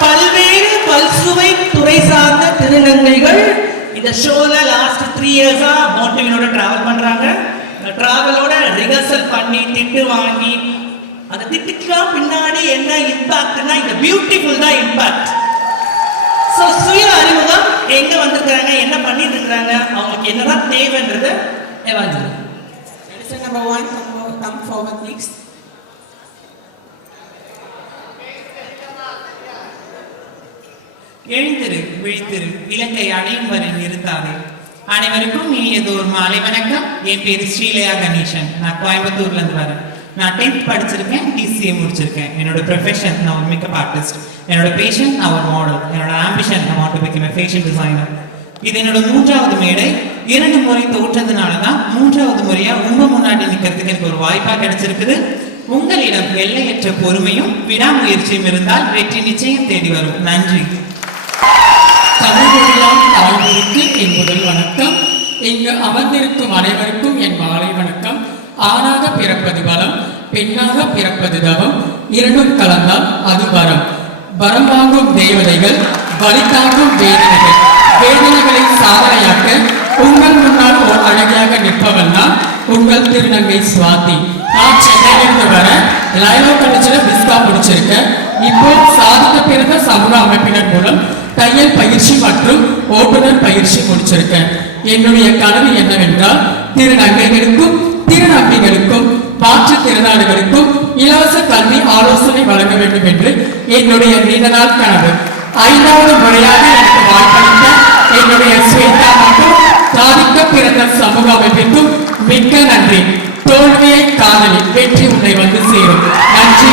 பல்வேறு பல்சுவை துறை சார்ந்த திருநங்கைகள் இந்த ஷோல லாஸ்ட் த்ரீ இயர்ஸா மோட்டிவினோட டிராவல் பண்றாங்க. இந்த டிராவலோட ரிஹர்சல் பண்ணி திட்டு வாங்கி அந்த திட்டுக்கெல்லாம் பின்னாடி என்ன இம்பாக்ட்னா இந்த பியூட்டிஃபுல் தான் இம்பாக்ட் ஸோ சுய அறிமுகம் எங்க வந்திருக்கிறாங்க என்ன பண்ணிட்டு இருக்கிறாங்க அவங்களுக்கு என்னதான் தேவைன்றது எவாஞ்சலி number one one, come for- forward, please. எழுந்திரு விழித்திரு. இலங்கை அடையும் வரை நிறுத்தாதே. அனைவருக்கும் இனியதோர் மாலை வணக்கம். என் பேர் ஸ்ரீலயா கணேசன். நான் கோயம்புத்தூர்ல இருந்து வரேன். நான் டென்த் படிச்சிருக்கேன் டிசிஏ முடிச்சிருக்கேன். என்னோட ப்ரொஃபஷன் நான் ஒரு மேக்கப் ஆர்டிஸ்ட் என்னோட பேஷன் நான் ஒரு மாடல் என்னோட ஆம்பிஷன் நான் want to become fashion designer இது என்னோட மூன்றாவது மேடை. இரண்டு முறை தோற்றதுனால தான் மூன்றாவது முறையா உங்க முன்னாடி நிக்கிறதுக்கு எனக்கு ஒரு வாய்ப்பா கிடைச்சிருக்குது. உங்களிடம் எல்லையற்ற பொறுமையும் விடாமுயற்சியும் இருந்தால் வெற்றி நிச்சயம் தேடி வரும். நன்றி. தமிழ்மொழியால் தாழ்ந்திருக்கு என் முதல் வணக்கம். இங்கு அமர்ந்திருக்கும் அனைவருக்கும் என் மாலை வணக்கம். ஆணாக பிறப்பது பலம் பெண்ணாக பிறப்பது தவம் இரண்டும் கலந்தால் அது வரம். வரம் வாங்கும் தேவதைகள் வழி வேதனைகள். வேதனைகளை சாதனையாக்க உங்கள் முன்னால் ஓர் அழகியாக நிற்பவன் தான் உங்கள் திருநங்கை சுவாதி. நான் சென்னையிலிருந்து வர லயலோ காலேஜில் பிஸ்கா முடிச்சிருக்கேன் இப்போ சாதித்த பிறந்த சமூக அமைப்பினர் மூலம் தையல் பயிற்சி மற்றும் ஓட்டுநர் பயிற்சி முடிச்சிருக்கேன். என்னுடைய கனவு என்னவென்றால் திருநங்கைகளுக்கும் திருநம்பிகளுக்கும் மாற்றுத்திறனாளிகளுக்கும் இலவச கல்வி ஆலோசனை வழங்க வேண்டும் என்று என்னுடைய நீண்ட நாள் கனவு. ஐந்தாவது முறையாக எனக்கு வாய்ப்பளித்த என்னுடைய ஸ்வேதா மற்றும் சாதிக்க பிறந்த சமூக அமைப்பிற்கும் மிக்க நன்றி. தோல்வியை காதலி வெற்றி உன்னை வந்து சேரும். நன்றி